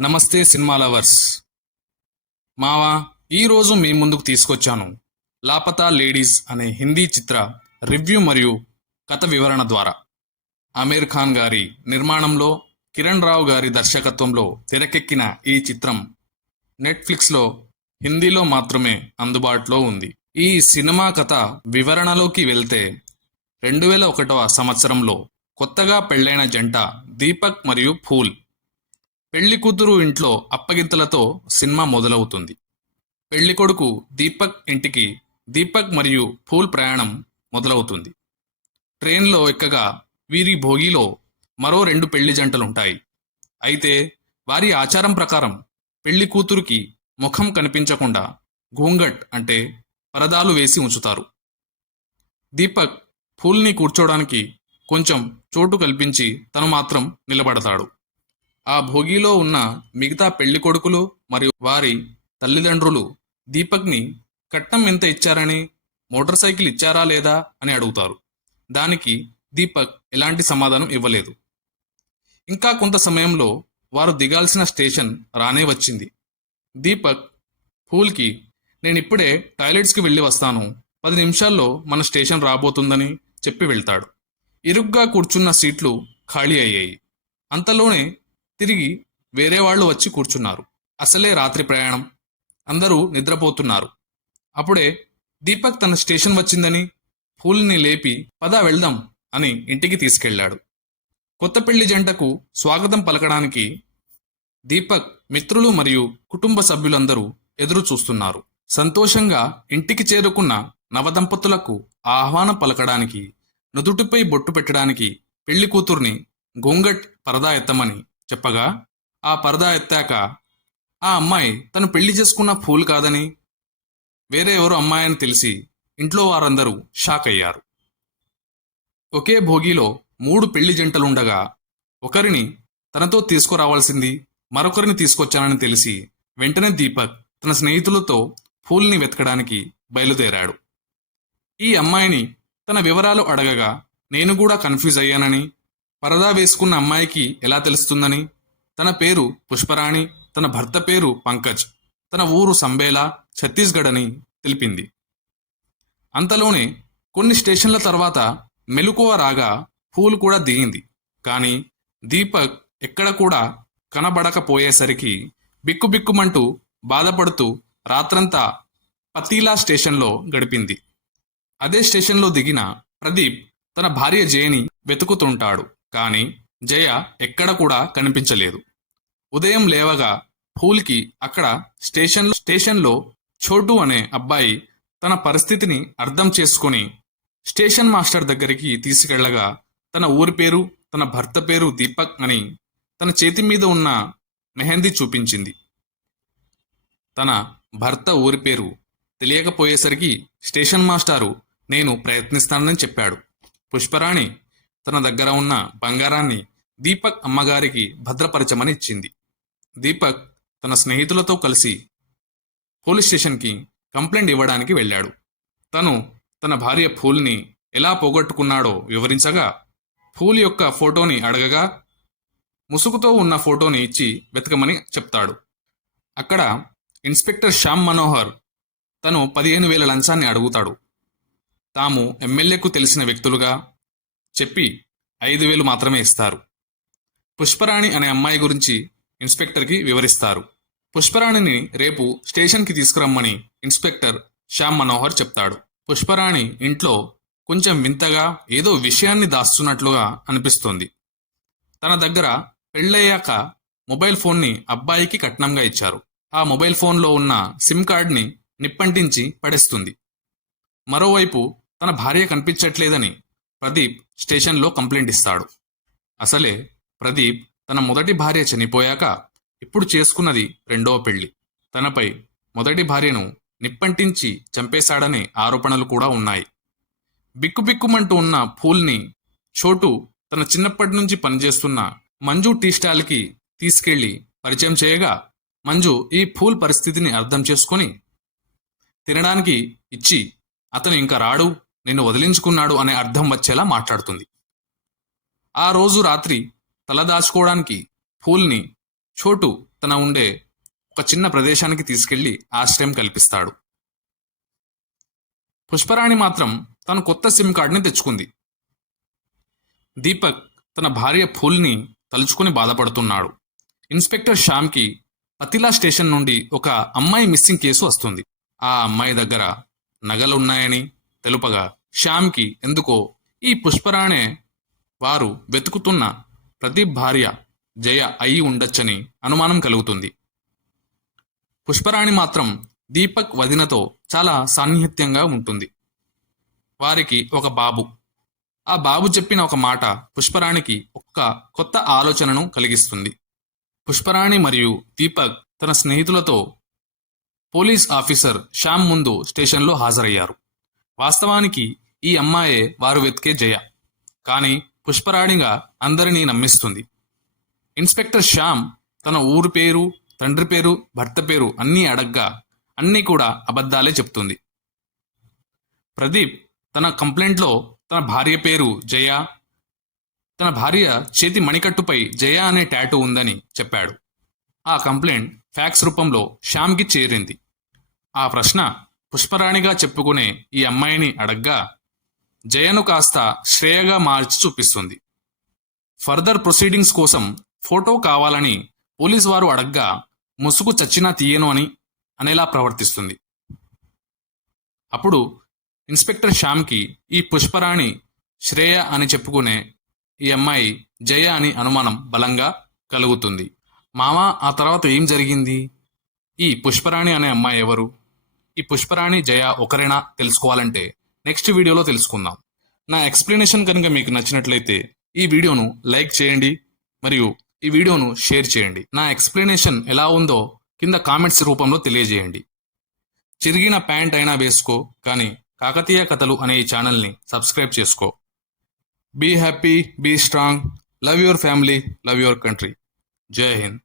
నమస్తే cinema lovers. మావా ఈరోజు మీ ముందుకు తీసుకొచ్చాను. లాపతా లేడీస్ అనే హిందీ చిత్ర రివ్యూ మరియు కథ వివరణ ద్వారా. ఆమీర్ ఖాన్ గారి నిర్మాణంలో కిరణ్ రావు గారి దర్శకత్వంలో తెరకెక్కిన ఈ చిత్రం నెట్ఫ్లిక్స్లో హిందీలో మాత్రమే అందుబాటులో ఉంది. ఈ సినిమా కథ వివరణలోకి వెళ్తే రెండు వేల ఒకటవ సంవత్సరంలో కొత్తగా పెళ్ళైన జంట దీపక్ మరియు ఫూల్ పెళ్ళి కూతురు ఇంట్లో అప్పగింతలతో సినిమా మొదలవుతుంది. పెళ్ళి కొడుకు దీపక్ ఇంటికి దీపక్ మరియు ఫూల్ ప్రయాణం మొదలవుతుంది. ట్రైన్లో ఎక్కగా వీరి భోగిలో మరో రెండు పెళ్ళి జంటలుంటాయి. అయితే వారి ఆచారం ప్రకారం పెళ్ళి కూతురికి ముఖం కనిపించకుండా గూంగట్ అంటే పరదాలు వేసి ఉంచుతారు. దీపక్ ఫూల్ని కూర్చోడానికి కొంచెం చోటు కల్పించి తను మాత్రం నిలబడతాడు. ఆ భోగిలో ఉన్న మిగతా పెళ్ళి కొడుకులు మరియు వారి తల్లిదండ్రులు దీపక్ని కట్నం ఎంత ఇచ్చారని మోటార్ సైకిల్ ఇచ్చారా లేదా అని అడుగుతారు. దానికి దీపక్ ఎలాంటి సమాధానం ఇవ్వలేదు. ఇంకా కొంత సమయంలో వారు దిగాల్సిన స్టేషన్ రానే వచ్చింది. దీపక్ ఫూల్కి నేను ఇప్పుడే టాయిలెట్స్కి వెళ్ళి వస్తాను. పది నిమిషాల్లో మన స్టేషన్ రాబోతుందని చెప్పి వెళ్తాడు. ఇరుగ్గా కూర్చున్న సీట్లు ఖాళీ అయ్యాయి. అంతలోనే తిరిగి వేరే వాళ్ళు వచ్చి కూర్చున్నారు. అసలే రాత్రి ప్రయాణం. అందరూ నిద్రపోతున్నారు. అప్పుడే దీపక్ తన స్టేషన్ వచ్చిందని పూల్ని లేపి పదా వెళ్దాం అని ఇంటికి తీసుకెళ్ళాడు. కొత్త పెళ్ళి జంటకు స్వాగతం పలకడానికి దీపక్ మిత్రులు మరియు కుటుంబ సభ్యులందరూ ఎదురు చూస్తున్నారు. సంతోషంగా ఇంటికి చేరుకున్న నవదంపతులకు ఆహ్వానం పలకడానికి నుదుటిపై బొట్టు పెట్టడానికి పెళ్ళి కూతుర్ని గోంగట్ పరదా ఎత్తమని చెప్పగా ఆ పరదా ఎత్తాక ఆ అమ్మాయి తను పెళ్ళి చేసుకున్న ఫూల్ కాదని వేరే ఎవరు అమ్మాయి అని తెలిసి ఇంట్లో వారందరూ షాక్ అయ్యారు. ఒకే భోగిలో మూడు పెళ్ళి జంటలుండగా ఒకరిని తనతో తీసుకురావాల్సింది మరొకరిని తీసుకొచ్చానని తెలిసి వెంటనే దీపక్ తన స్నేహితులతో ఫూల్ని వెతకడానికి బయలుదేరాడు. ఈ అమ్మాయిని తన వివరాలు అడగగా నేను కూడా కన్ఫ్యూజ్ అయ్యానని పరదా వేసుకున్న అమ్మాయికి ఎలా తెలుస్తుందని? తన పేరు పుష్పరాణి తన భర్త పేరు పంకజ్ తన ఊరు సంబేలా ఛత్తీస్గఢ్ అని తెలిపింది. అంతలోనే కొన్ని స్టేషన్ల తర్వాత మెలుకువ రాగా పూలు కూడా దిగింది. కానీ దీపక్ ఎక్కడ కూడా కనబడకపోయేసరికి బిక్కుబిక్కుమంటూ బాధపడుతూ రాత్రంతా పతీలా స్టేషన్లో గడిపింది. అదే స్టేషన్లో దిగిన ప్రదీప్ తన భార్య జయని వెతుకుతుంటాడు. కానీ జయ ఎక్కడ కూడా కనిపించలేదు. ఉదయం లేవగా పూల్కి అక్కడ స్టేషన్ స్టేషన్లో చోటు అనే అబ్బాయి తన పరిస్థితిని అర్థం చేసుకుని స్టేషన్ మాస్టర్ దగ్గరికి తీసుకెళ్ళగా తన ఊరి పేరు తన భర్త పేరు దీపక్ అని తన చేతి మీద ఉన్న మెహందీ చూపించింది. తన భర్త ఊరి పేరు తెలియకపోయేసరికి స్టేషన్ మాస్టారు నేను ప్రయత్నిస్తానని చెప్పాడు. పుష్పరాణి తన దగ్గర ఉన్న బంగారాన్ని దీపక్ అమ్మగారికి భద్రపరచమని ఇచ్చింది. దీపక్ తన స్నేహితులతో కలిసి పోలీస్ స్టేషన్కి కంప్లైంట్ ఇవ్వడానికి వెళ్ళాడు. తను తన భార్య ఫూల్ని ఎలా పోగొట్టుకున్నాడో వివరించగా ఫూల్ యొక్క ఫోటోని అడగగా ముసుగుతో ఉన్న ఫోటోని ఇచ్చి వెతకమని చెప్తాడు. అక్కడ ఇన్స్పెక్టర్ శ్యామ్ మనోహర్ తను పదిహేను వేల లంచాన్ని అడుగుతాడు. తాము ఎమ్మెల్యేకు తెలిసిన వ్యక్తులుగా చెప్పి ఐదు వేలు మాత్రమే ఇస్తారు. పుష్పరాణి అనే అమ్మాయి గురించి ఇన్స్పెక్టర్కి వివరిస్తారు. పుష్పరాణిని రేపు స్టేషన్కి తీసుకురమ్మని ఇన్స్పెక్టర్ శ్యామ్ మనోహర్ చెప్తాడు. పుష్పరాణి ఇంట్లో కొంచెం వింతగా ఏదో విషయాన్ని దాస్తున్నట్లుగా అనిపిస్తుంది. తన దగ్గర పెళ్ళయ్యాక మొబైల్ ఫోన్ని అబ్బాయికి కట్నంగా ఇచ్చారు. ఆ మొబైల్ ఫోన్లో ఉన్న సిమ్ కార్డ్ని నిప్పంటించి పడేస్తుంది. మరోవైపు తన భార్య కనిపించట్లేదని ప్రదీప్ స్టేషన్లో కంప్లైంట్ ఇస్తాడు. అసలే ప్రదీప్ తన మొదటి భార్య చనిపోయాక ఇప్పుడు చేసుకున్నది రెండవ పెళ్ళి తనపై మొదటి భార్యను నిప్పంటించి చంపేశాడనే ఆరోపణలు కూడా ఉన్నాయి. బిక్కుబిక్కుమంటూ ఉన్న ఫూల్ని చోటు తన చిన్నప్పటి నుంచి పనిచేస్తున్న మంజు టీ స్టాల్కి తీసుకెళ్ళి పరిచయం చేయగా మంజు ఈ ఫూల్ పరిస్థితిని అర్థం చేసుకొని తినడానికి ఇచ్చి అతను ఇంకా రాడు నిన్ను వదిలించుకున్నాడు అనే అర్థం వచ్చేలా మాట్లాడుతుంది. ఆ రోజు రాత్రి తల దాచుకోవడానికి ఫూల్ని చోటు తన ఉండే ఒక చిన్న ప్రదేశానికి తీసుకెళ్ళి ఆశ్రయం కల్పిస్తాడు. పుష్పరాణి మాత్రం తన కొత్త సిమ్ కార్డ్ని తెచ్చుకుంది. దీపక్ తన భార్య ఫూల్ని తలుచుకుని బాధపడుతున్నాడు. ఇన్స్పెక్టర్ శ్యామ్కి పతిలా స్టేషన్ నుండి ఒక అమ్మాయి మిస్సింగ్ కేసు వస్తుంది. ఆ అమ్మాయి దగ్గర నగలున్నాయని తెలుపగా శ్యామ్కి ఎందుకో ఈ పుష్పరాణే వారు వెతుకుతున్న ప్రతి భార్య జయ అయి ఉండొచ్చని అనుమానం కలుగుతుంది. పుష్పరాణి మాత్రం దీపక్ వదినతో చాలా సాన్నిహిత్యంగా ఉంటుంది. వారికి ఒక బాబు. ఆ బాబు చెప్పిన ఒక మాట పుష్పరాణికి ఒక్క కొత్త ఆలోచనను కలిగిస్తుంది. పుష్పరాణి మరియు దీపక్ తన స్నేహితులతో పోలీస్ ఆఫీసర్ శ్యామ్ ముందు స్టేషన్లో హాజరయ్యారు. వాస్తవానికి ఈ అమ్మాయే వారు వెతికే జయ. కానీ పుష్పరాణిగా అందరినీ నమ్మిస్తుంది. ఇన్స్పెక్టర్ శ్యామ్ తన ఊరు పేరు తండ్రి పేరు భర్త పేరు అన్నీ అడగ్గా అన్నీ కూడా అబద్ధాలే చెప్తుంది. ప్రదీప్ తన కంప్లైంట్లో తన భార్య పేరు జయ తన భార్య చేతి మణికట్టుపై జయ అనే టాటూ ఉందని చెప్పాడు. ఆ కంప్లైంట్ ఫ్యాక్స్ రూపంలో శ్యామ్కి చేరింది. ఆ ప్రశ్న పుష్పరాణిగా చెప్పుకునే ఈ అమ్మాయిని అడగ్గా జయను కాస్త శ్రేయగా మార్చి చూపిస్తుంది. ఫర్దర్ ప్రొసీడింగ్స్ కోసం ఫోటో కావాలని పోలీస్ వారు అడగ్గా ముసుగు చచ్చినా తీయను అని అనేలా ప్రవర్తిస్తుంది. అప్పుడు ఇన్స్పెక్టర్ శ్యామ్కి ఈ పుష్పరాణి శ్రేయ అని చెప్పుకునే ఈ అమ్మాయి జయ అని అనుమానం బలంగా కలుగుతుంది. మామ ఆ తర్వాత ఏం జరిగింది? ఈ పుష్పరాణి అనే అమ్మాయి ఎవరు? ఈ పుష్పరాణి జయ ఒకరేనా తెలుసుకోవాలంటే నెక్స్ట్ వీడియోలో తెలుసుకుందాం. నా ఎక్స్ప్లెనేషన్ కనుక మీకు నచ్చినట్లయితే ఈ వీడియోను లైక్ చేయండి మరియు ఈ వీడియోను షేర్ చేయండి. నా ఎక్స్ప్లెనేషన్ ఎలా ఉందో కింద కామెంట్స్ రూపంలో తెలియజేయండి. చిరిగిన ప్యాంట్ అయినా వేసుకో కానీ కాకతీయ కథలు అనే ఈ ఛానల్ని సబ్స్క్రైబ్ చేసుకో. Be happy be strong love your family love your country. జై హింద్.